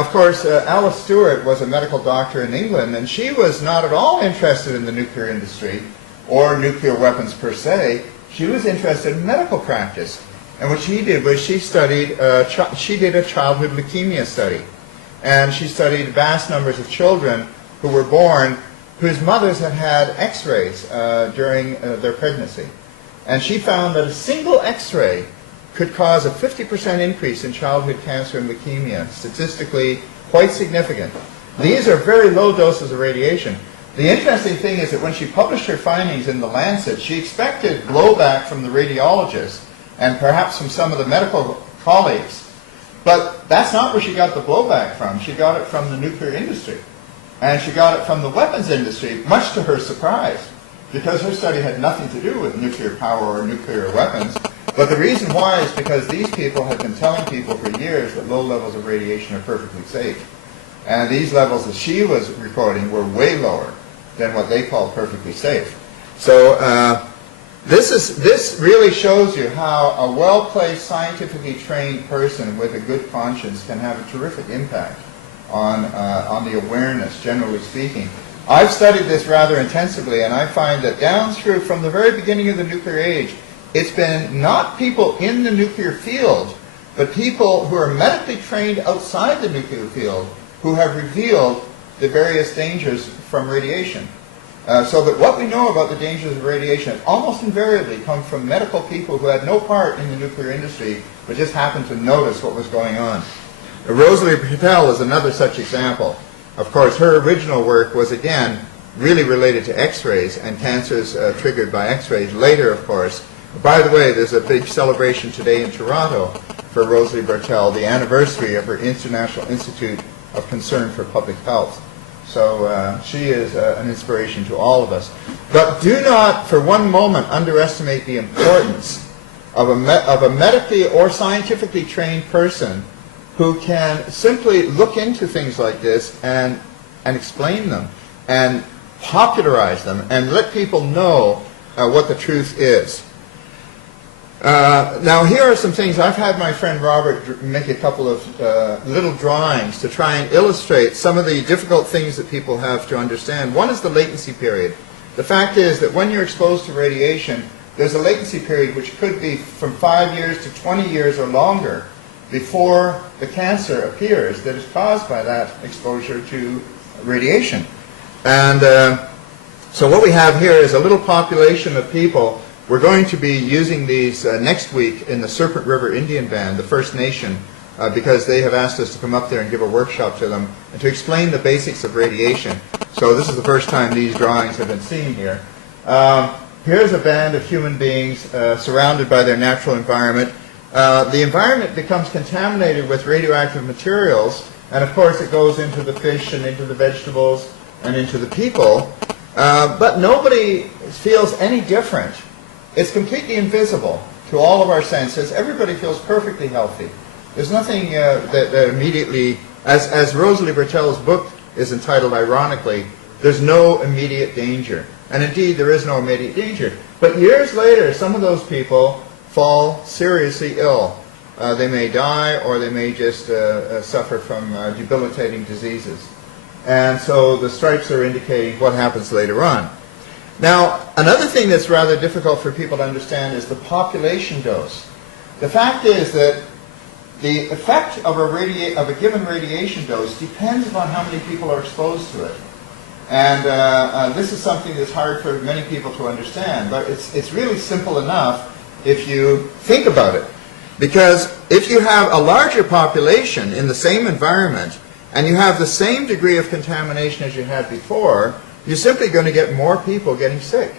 Of course, Alice Stewart was a medical doctor in England, and she was not at all interested in the nuclear industry or nuclear weapons per se. She was interested in medical practice. And what she did was she did a childhood leukemia study. And she studied vast numbers of children who were born whose mothers had had x-rays during their pregnancy. And she found that a single x-ray could cause a 50% increase in childhood cancer and leukemia, statistically quite significant. These are very low doses of radiation. The interesting thing is that when she published her findings in The Lancet, she expected blowback from the radiologists and perhaps from some of the medical colleagues. But that's not where she got the blowback from. She got it from the nuclear industry. And she got it from the weapons industry, much to her surprise, because her study had nothing to do with nuclear power or nuclear weapons. But the reason why is because these people had been telling people for years that low levels of radiation are perfectly safe. And these levels that she was recording were way lower than what they called perfectly safe. So this really shows you how a well-placed, scientifically trained person with a good conscience can have a terrific impact on the awareness, generally speaking. I've studied this rather intensively, and I find that down through, from the very beginning of the nuclear age, it's been not people in the nuclear field, but people who are medically trained outside the nuclear field who have revealed the various dangers from radiation. So that what we know about the dangers of radiation almost invariably come from medical people who had no part in the nuclear industry, but just happened to notice what was going on. Rosalie Patel is another such example. Of course, her original work was, again, really related to X-rays and cancers triggered by X-rays. Later, of course, by the way, there's a big celebration today in Toronto for Rosalie Patel, the anniversary of her International Institute of Concern for Public Health. So she is an inspiration to all of us. But do not, for one moment, underestimate the importance of a medically or scientifically trained person who can simply look into things like this and explain them and popularize them and let people know what the truth is. Now here are some things. I've had my friend Robert make a couple of little drawings to try and illustrate some of the difficult things that people have to understand. One is the latency period. The fact is that when you're exposed to radiation, there's a latency period which could be from 5 years to 20 years or longer before the cancer appears that is caused by that exposure to radiation. And so what we have here is a little population of people. We're going to be using these next week in the Serpent River Indian Band, the First Nation, because they have asked us to come up there and give a workshop to them and to explain the basics of radiation. So this is the first time these drawings have been seen here. Here's a band of human beings surrounded by their natural environment. The environment becomes contaminated with radioactive materials, and of course it goes into the fish and into the vegetables and into the people, but nobody feels any different. It's completely invisible to all of our senses. Everybody feels perfectly healthy. There's nothing that immediately, as Rosalie Bertel's book is entitled ironically, there's no immediate danger. And indeed, there is no immediate danger. But years later, some of those people fall seriously ill. They may die, or they may just suffer from debilitating diseases. And so the stripes are indicating what happens later on. Now, another thing that's rather difficult for people to understand is the population dose. The fact is that the effect of a given radiation dose depends upon how many people are exposed to it. And this is something that's hard for many people to understand, but it's really simple enough if you think about it. Because if you have a larger population in the same environment and you have the same degree of contamination as you had before, you're simply going to get more people getting sick.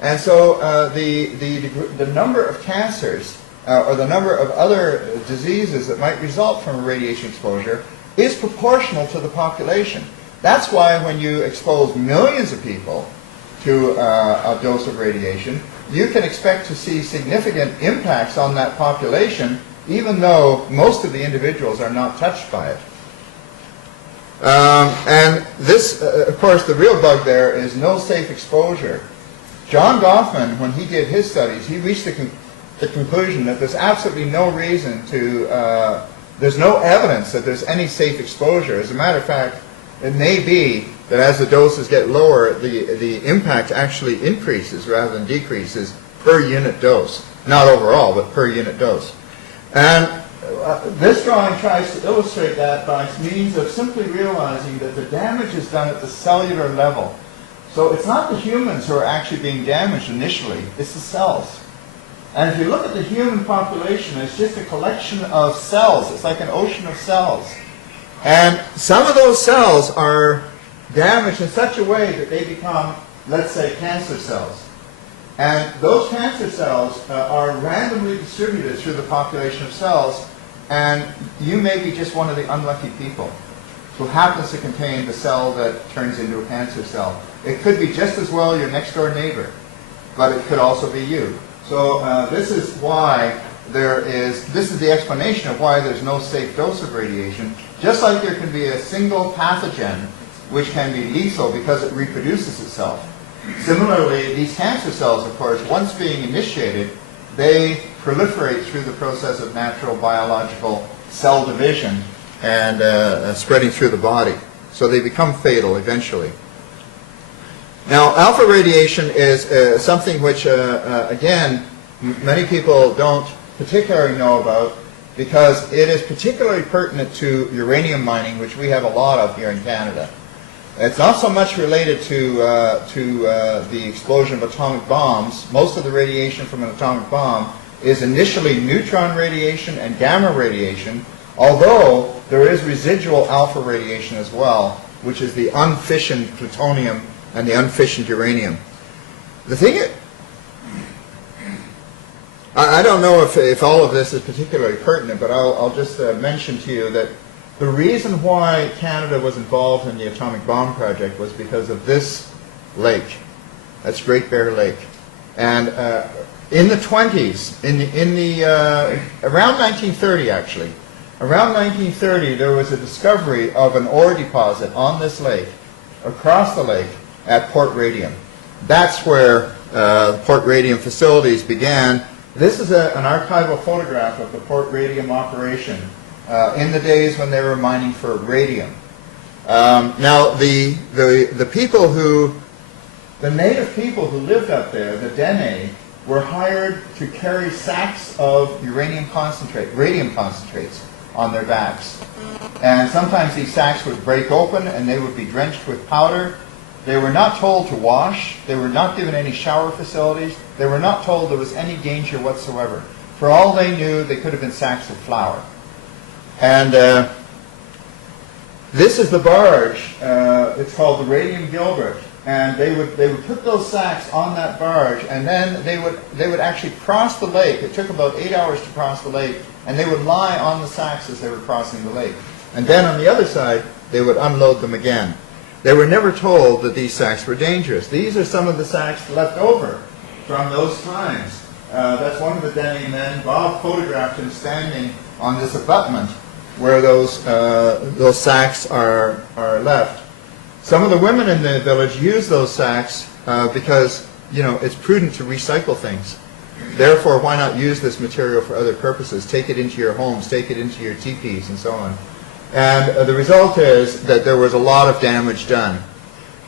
And so the number of cancers or the number of other diseases that might result from a radiation exposure is proportional to the population. That's why when you expose millions of people to a dose of radiation, you can expect to see significant impacts on that population, even though most of the individuals are not touched by it. And this, of course, the real bug there is no safe exposure. John Goffman, when he did his studies, he reached the conclusion that there's absolutely no reason to there's no evidence that there's any safe exposure. As a matter of fact, it may be that as the doses get lower, the impact actually increases rather than decreases per unit dose. Not overall, but per unit dose. And this drawing tries to illustrate that by means of simply realizing that the damage is done at the cellular level. So it's not the humans who are actually being damaged initially, it's the cells. And if you look at the human population, it's just a collection of cells. It's like an ocean of cells. And some of those cells are damaged in such a way that they become, let's say, cancer cells. And those cancer cells are randomly distributed through the population of cells, and you may be just one of the unlucky people who happens to contain the cell that turns into a cancer cell. It could be just as well your next door neighbor, but it could also be you. So this is why this is the explanation of why there's no safe dose of radiation. Just like there can be a single pathogen which can be lethal because it reproduces itself. Similarly, these cancer cells, of course, once being initiated, they proliferate through the process of natural biological cell division and spreading through the body. So they become fatal eventually. Now, alpha radiation is something which, again, many people don't particularly know about because it is particularly pertinent to uranium mining, which we have a lot of here in Canada. It's not so much related to the explosion of atomic bombs. Most of the radiation from an atomic bomb is initially neutron radiation and gamma radiation, although there is residual alpha radiation as well, which is the unfissioned plutonium and the unfissioned uranium. The thing is, I don't know if all of this is particularly pertinent, but I'll just mention to you that the reason why Canada was involved in the atomic bomb project was because of this lake. That's Great Bear Lake. And in the 20s, around 1930 actually, around 1930 there was a discovery of an ore deposit on this lake, across the lake, at Port Radium. That's where Port Radium facilities began. This is an archival photograph of the Port Radium operation in the days when they were mining for radium. Now, the native people who lived up there, the Dene, were hired to carry sacks of radium concentrates on their backs. And sometimes these sacks would break open and they would be drenched with powder. They were not told to wash. They were not given any shower facilities. They were not told there was any danger whatsoever. For all they knew, they could have been sacks of flour. And this is the barge. It's called the Radium Gilbert. And they would put those sacks on that barge, and then they would actually cross the lake. It took about 8 hours to cross the lake, and they would lie on the sacks as they were crossing the lake. And then on the other side, they would unload them again. They were never told that these sacks were dangerous. These are some of the sacks left over from those times. That's one of the Dene men. Bob photographed him standing on this abutment where those sacks are left. Some of the women in the village use those sacks because, it's prudent to recycle things. Therefore, why not use this material for other purposes? Take it into your homes, take it into your teepees, and so on. And the result is that there was a lot of damage done.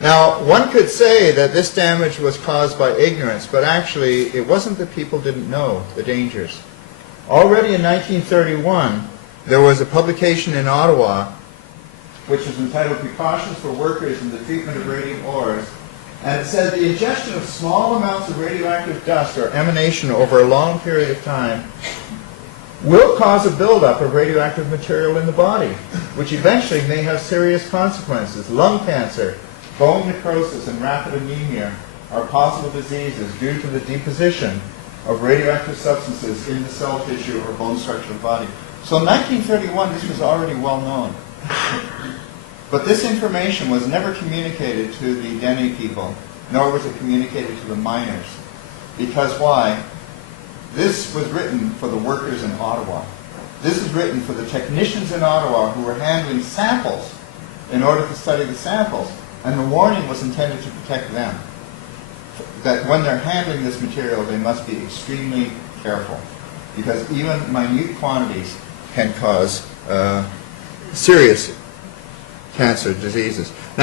Now, one could say that this damage was caused by ignorance, but actually it wasn't that people didn't know the dangers. Already in 1931, there was a publication in Ottawa which was entitled Precautions for Workers in the Treatment of Radium Ores. And it said the ingestion of small amounts of radioactive dust or emanation over a long period of time will cause a buildup of radioactive material in the body, which eventually may have serious consequences. Lung cancer, bone necrosis, and rapid anemia are possible diseases due to the deposition of radioactive substances in the cell tissue or bone structure of the body. So in 1931, this was already well known. But this information was never communicated to the Dene people, nor was it communicated to the miners. Because why? This was written for the workers in Ottawa. This is written for the technicians in Ottawa who were handling samples in order to study the samples. And the warning was intended to protect them. That when they're handling this material, they must be extremely careful. Because even minute quantities can cause serious cancer diseases. Now,